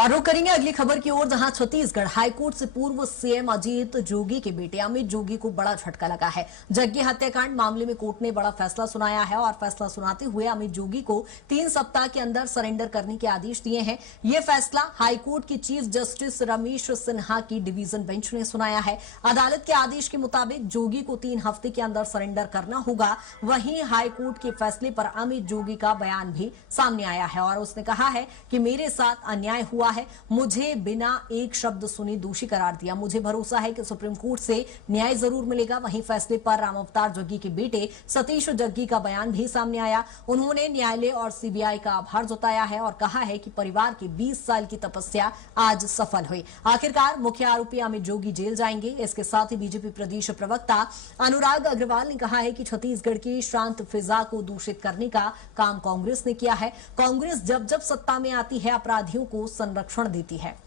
और रुक करेंगे अगली खबर की ओर, जहां छत्तीसगढ़ हाईकोर्ट से पूर्व सीएम अजीत जोगी के बेटे अमित जोगी को बड़ा झटका लगा है। जग्गी हत्याकांड मामले में कोर्ट ने बड़ा फैसला सुनाया है और फैसला सुनाते हुए अमित जोगी को 3 सप्ताह के अंदर सरेंडर करने के आदेश दिए हैं। यह फैसला हाईकोर्ट की चीफ जस्टिस रमेश सिन्हा की डिवीजन बेंच ने सुनाया है। अदालत के आदेश के मुताबिक जोगी को 3 हफ्ते के अंदर सरेंडर करना होगा। वहीं हाईकोर्ट के फैसले पर अमित जोगी का बयान भी सामने आया है और उसने कहा है कि मेरे साथ अन्याय हुआ है, मुझे बिना एक शब्द सुने दोषी करार दिया। मुझे भरोसा है कि सुप्रीम कोर्ट से न्याय जरूर मिलेगा। वहीं फैसले पर रामावतार जग्गी के बेटे सतीश जग्गी का बयान भी सामने आया। उन्होंने न्यायालय और सीबीआई का आभार जताया है और कहा है कि परिवार की 20 साल की तपस्या आज सफल हुई। आखिरकार मुख्य आरोपी अमित जोगी जेल जाएंगे। इसके साथ ही बीजेपी प्रदेश प्रवक्ता अनुराग अग्रवाल ने कहा है कि छत्तीसगढ़ की शांत फिजा को दूषित करने का काम कांग्रेस ने किया है। कांग्रेस जब जब सत्ता में आती है अपराधियों को संरक्षण देती है।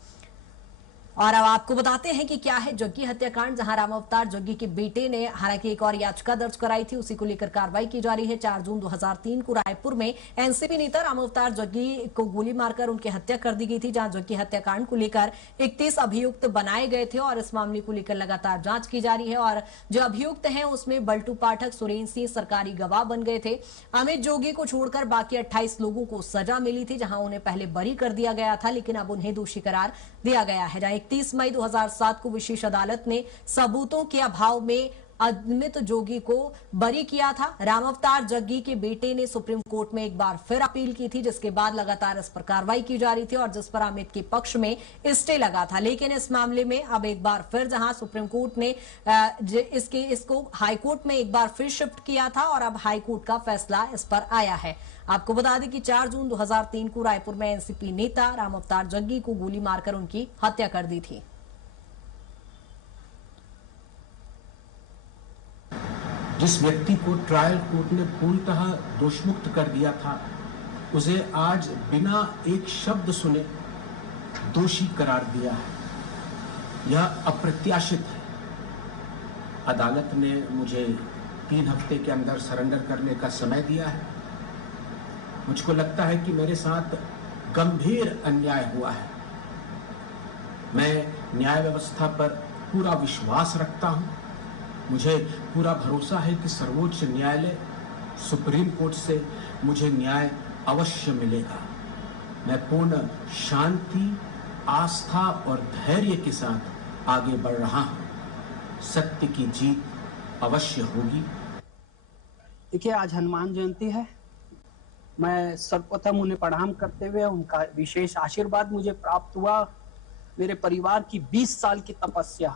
और अब आपको बताते हैं कि क्या है जग्गी हत्याकांड, जहां रामावतार जग्गी के बेटे ने हालांकि एक और याचिका दर्ज कराई थी, उसी को लेकर कार्रवाई की जा रही है। 4 जून 2003 को रायपुर में एनसीपी नेता रामावतार जग्गी को गोली मारकर उनकी हत्या कर दी गई थी, जहां जग्गी हत्याकांड को लेकर 31 अभियुक्त बनाए गए थे और इस मामले को लेकर लगातार जांच की जा रही है। और जो अभियुक्त हैं उसमें बल्टू पाठक, सुरेंद्र सिंह सरकारी गवाह बन गए थे। अमित जोगी को छोड़कर बाकी 28 लोगों को सजा मिली थी, जहां उन्हें पहले बरी कर दिया गया था, लेकिन अब उन्हें दोषी करार दिया गया है। 31 मई 2007 को विशेष अदालत ने सबूतों के अभाव में अमित जोगी को बरी किया था। रामावतार जग्गी के बेटे ने सुप्रीम कोर्ट में एक बार फिर अपील की थी, जिसके बाद लगातार इस पर कार्रवाई की जा रही थी और जिस पर अमित के पक्ष में स्टे लगा था। लेकिन इस मामले में अब एक बार फिर जहां सुप्रीम कोर्ट ने इसको हाईकोर्ट में एक बार फिर शिफ्ट किया था और अब हाईकोर्ट का फैसला इस पर आया है। आपको बता दें कि 4 जून 2003 को रायपुर में एनसीपी नेता रामावतार जग्गी को गोली मारकर उनकी हत्या कर दी थी। जिस व्यक्ति को ट्रायल कोर्ट ने पूर्णतः दोषमुक्त कर दिया था, उसे आज बिना एक शब्द सुने दोषी करार दिया है। यह अप्रत्याशित है। अदालत ने मुझे 3 हफ्ते के अंदर सरेंडर करने का समय दिया है। मुझको लगता है कि मेरे साथ गंभीर अन्याय हुआ है। मैं न्याय व्यवस्था पर पूरा विश्वास रखता हूं। मुझे पूरा भरोसा है कि सर्वोच्च न्यायालय, सुप्रीम कोर्ट से मुझे न्याय अवश्य मिलेगा। मैं पूर्ण शांति, आस्था और धैर्य के साथ आगे बढ़ रहा हूं। सत्य की जीत अवश्य होगी। देखिए, आज हनुमान जयंती है। मैं सर्वप्रथम उन्हें प्रणाम करते हुए उनका विशेष आशीर्वाद मुझे प्राप्त हुआ। मेरे परिवार की 20 साल की तपस्या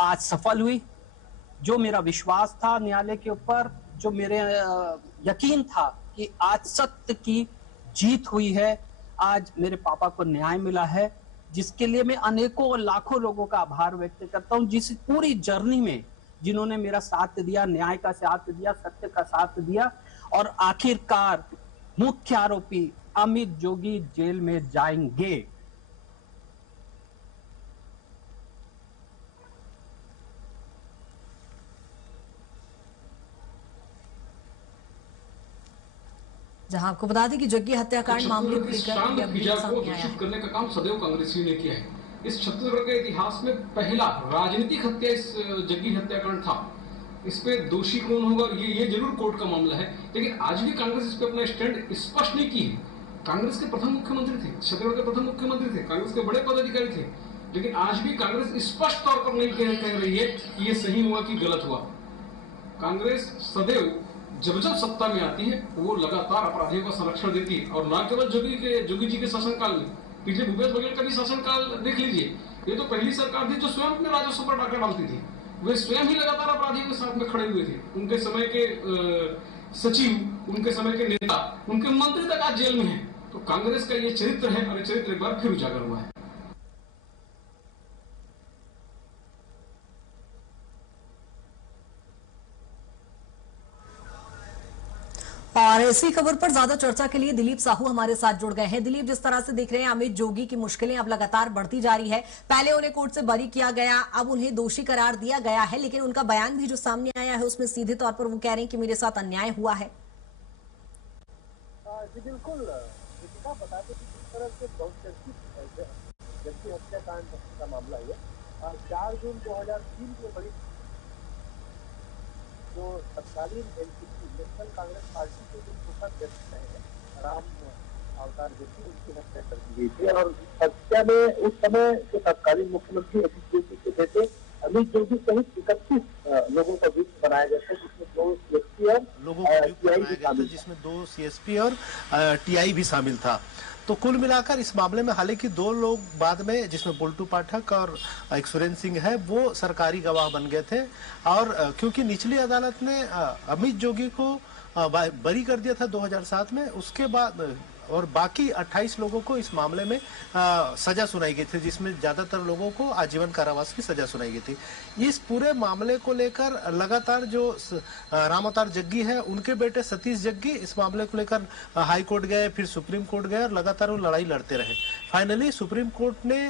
आज सफल हुई। जो मेरा विश्वास था न्यायालय के ऊपर, जो मेरे यकीन था कि आज सत्य की जीत हुई है, आज मेरे पापा को न्याय मिला है, जिसके लिए मैं अनेकों और लाखों लोगों का आभार व्यक्त करता हूं। जिस पूरी जर्नी में जिन्होंने मेरा साथ दिया, न्याय का साथ दिया, सत्य का साथ दिया, और आखिरकार मुख्य आरोपी अमित जोगी जेल में जाएंगे। जहां आपको बता दें कि जग्गी हत्याकांड मामले को लेकर घोषित करने का काम सदैव कांग्रेसियों ने किया है। इस छत्तीसगढ़ के इतिहास में पहला राजनीतिक हत्या इस जग्गी हत्याकांड था। इस पे दोषी कौन होगा ये जरूर कोर्ट का मामला है, लेकिन आज भी कांग्रेस इस पे अपना स्टैंड स्पष्ट नहीं की है। कांग्रेस के प्रथम मुख्यमंत्री थे, छत्तीसगढ़ के प्रथम मुख्यमंत्री थे, कांग्रेस के बड़े पदाधिकारी थे, लेकिन आज भी कांग्रेस स्पष्ट तौर पर नहीं कह रही है कि ये सही हुआ कि गलत हुआ। कांग्रेस सदैव जब जब सत्ता में आती है वो लगातार अपराधियों का संरक्षण देती है, और न केवल जोगी जी के शासनकाल में, पिछले भूपेश बघेल का भी शासनकाल देख लीजिए। ये तो पहली सरकार थी जो स्वयं अपने राजस्व पर डाका डालती थी। वे स्वयं ही लगातार अपराधियों के साथ में खड़े हुए थे। उनके समय के सचिव, उनके समय के नेता, उनके मंत्री तक आज जेल में हैं। तो कांग्रेस का ये चरित्र है और ये चरित्र एक बार फिर उजागर हुआ है। और इसी खबर पर ज्यादा चर्चा के लिए दिलीप साहू हमारे साथ जुड़ गए हैं। दिलीप, जिस तरह से देख रहे हैं अमित जोगी की मुश्किलें अब लगातार बढ़ती जा रही है। पहले उन्हें कोर्ट से बरी किया गया, अब उन्हें दोषी करार दिया गया है, लेकिन उनका बयान भी जो सामने आया है उसमें सीधे तौर पर वो कह रहे हैं कि मेरे साथ अन्याय हुआ है। जी बिल्कुल, बता दें कि जिस तरह से बहुचर्चित मामला हुआ। 4 जून 2003 को बड़ी जो तत्कालीन एनसीपी नेशनल कांग्रेस पार्टी के जो उपाध्यक्ष हैं राम अवतार जोशी, उनकी हत्या कर दी गई थी। और हत्या में उस समय जो तत्कालीन मुख्यमंत्री अजीत जोगी के बेटे अमित जोगी सहित 31 लोगों का ग्रुप बनाया गया था, जिसमें 2 सीएसपी और जिसमें 2 सीएसपी और टीआई भी शामिल था। तो कुल मिलाकर इस मामले में हालांकि 2 लोग बाद में, जिसमें बुल्टू पाठक और एक सुरेंद्र सिंह है, वो सरकारी गवाह बन गए थे। और क्योंकि निचली अदालत ने अमित जोगी को बरी कर दिया था 2007 में, उसके बाद और बाकी 28 लोगों को इस मामले में सजा सुनाई गई थी, जिसमें ज्यादातर लोगों को आजीवन कारावास की सजा सुनाई गई थी। इस पूरे मामले को लेकर लगातार जो राम अवतार जग्गी है, उनके बेटे सतीश जग्गी इस मामले को लेकर हाई कोर्ट गए, फिर सुप्रीम कोर्ट गए और लगातार वो लड़ाई लड़ते रहे। फाइनली सुप्रीम कोर्ट ने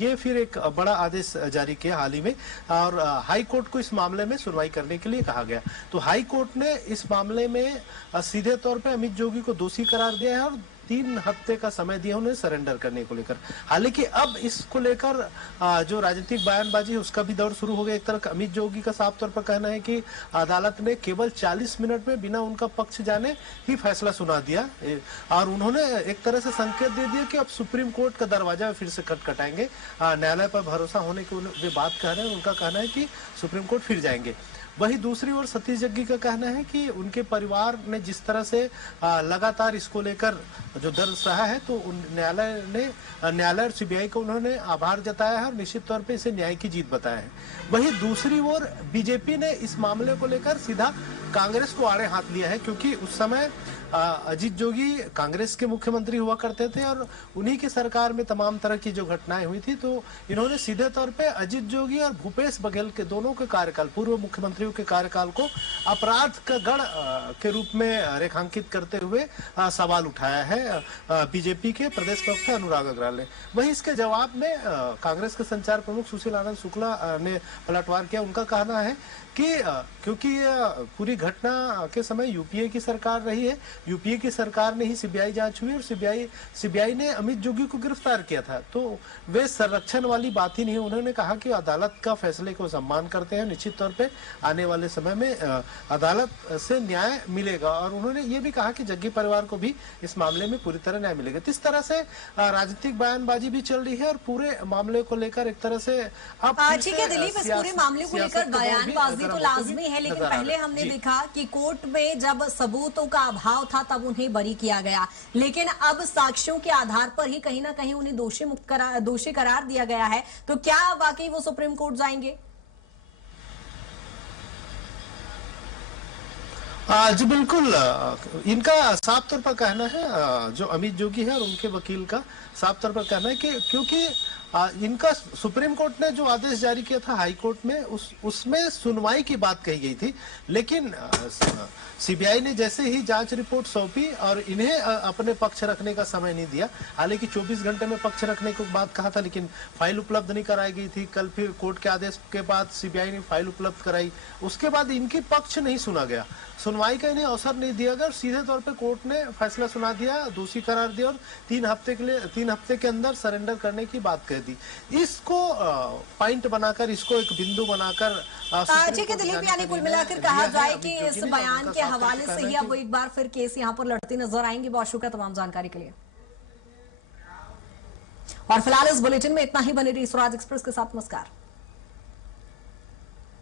ये फिर एक बड़ा आदेश जारी किया हाल ही में, और हाई कोर्ट को इस मामले में सुनवाई करने के लिए कहा गया। तो हाई कोर्ट ने इस मामले में सीधे तौर पे अमित जोगी को दोषी करार दिया है और 3 हफ्ते का समय दिया उन्हें सरेंडर करने को लेकर। हालांकि अब इसको लेकर जो राजनीतिक बयानबाजी है उसका भी दौर शुरू हो गया। एक तरफ अमित जोगी का साफ तौर पर कहना है कि अदालत ने केवल 40 मिनट में बिना उनका पक्ष जाने ही फैसला सुना दिया, और उन्होंने एक तरह से संकेत दे दिया कि अब सुप्रीम कोर्ट का दरवाजा फिर से खटखटाएंगे। न्यायालय पर भरोसा होने की वे बात कह रहे हैं। उनका कहना है कि सुप्रीम कोर्ट फिर जाएंगे। वही दूसरी ओर सतीश जग्गी का कहना है कि उनके परिवार ने जिस तरह से लगातार इसको लेकर जो दर्द सहा है, तो न्यायालय और सीबीआई को उन्होंने आभार जताया है और निश्चित तौर पे इसे न्याय की जीत बताया है। वही दूसरी ओर बीजेपी ने इस मामले को लेकर सीधा कांग्रेस को आड़े हाथ लिया है, क्योंकि उस समय अजीत जोगी कांग्रेस के मुख्यमंत्री हुआ करते थे और उन्हीं की सरकार में तमाम तरह की जो घटनाएं हुई थी, तो इन्होंने सीधे तौर पे अजीत जोगी और भूपेश बघेल के दोनों के कार्यकाल, पूर्व मुख्यमंत्रियों के कार्यकाल को अपराध का गढ़ के रूप में रेखांकित करते हुए सवाल उठाया है बीजेपी के प्रदेश प्रवक्ता अनुराग अग्रवाल ने। वही इसके जवाब में कांग्रेस के संचार प्रमुख सुशील आनंद शुक्ला ने पलटवार किया। उनका कहना है कि क्योंकि पूरी घटना के समय यूपीए की सरकार रही है, यूपीए की सरकार ने ही सीबीआई जांच हुई और सीबीआई ने अमित जोगी को गिरफ्तार किया था, तो वे संरक्षण वाली बात ही नहीं। उन्होंने कहा कि अदालत का फैसले को सम्मान करते हैं, निश्चित तौर पे आने वाले समय में अदालत से न्याय मिलेगा। और उन्होंने ये भी कहा कि जग्गी परिवार को भी इस मामले में पूरी तरह न्याय मिलेगा। इस तरह से राजनीतिक बयानबाजी भी चल रही है और पूरे मामले को लेकर एक तरह से ठीक है दिलीप, इस पूरे मामले को लेकर बयानबाजी तो लाजमी है, लेकिन पहले हमने देखा कि कोर्ट में जब सबूतों का अभाव था तब उन्हें बरी किया गया, लेकिन अब साक्ष्यों के आधार पर ही कहीं ना कहीं उन्हें दोषी करार दिया गया है। तो क्या वाकई वो सुप्रीम कोर्ट जाएंगे? जी बिल्कुल, इनका साफ तौर पर कहना है, जो अमित जोगी है और उनके वकील का साफ तौर पर कहना है कि क्योंकि इनका सुप्रीम कोर्ट ने जो आदेश जारी किया था हाई कोर्ट में, उसमें सुनवाई की बात कही गई थी, लेकिन सीबीआई ने जैसे ही जांच रिपोर्ट सौंपी और इन्हें अपने पक्ष रखने का समय नहीं दिया। हालांकि 24 घंटे में पक्ष रखने को बात कहा था, लेकिन फाइल उपलब्ध नहीं कराई गई थी। कल फिर कोर्ट के आदेश के बाद सीबीआई ने फाइल उपलब्ध कराई, उसके बाद इनकी पक्ष नहीं सुना गया, सुनवाई का इन्हें अवसर नहीं दिया गया और सीधे तौर पे कोर्ट ने फैसला सुना दिया, दोषी करार दिया और 3 हफ्ते के अंदर सरेंडर करने की बात कह दी। इसको पॉइंट बनाकर, इसको एक बिंदु बनाकर ठीक है दिलीप, यानी कुल मिलाकर कहा जाए कि इस बयान के हवाले से ही अब एक बार फिर केस यहाँ पर लड़ते नजर आएंगे। बहुत शुक्रिया तमाम जानकारी के लिए। और फिलहाल इस बुलेटिन में इतना ही। बने रहिए स्वराज एक्सप्रेस के साथ। नमस्कार।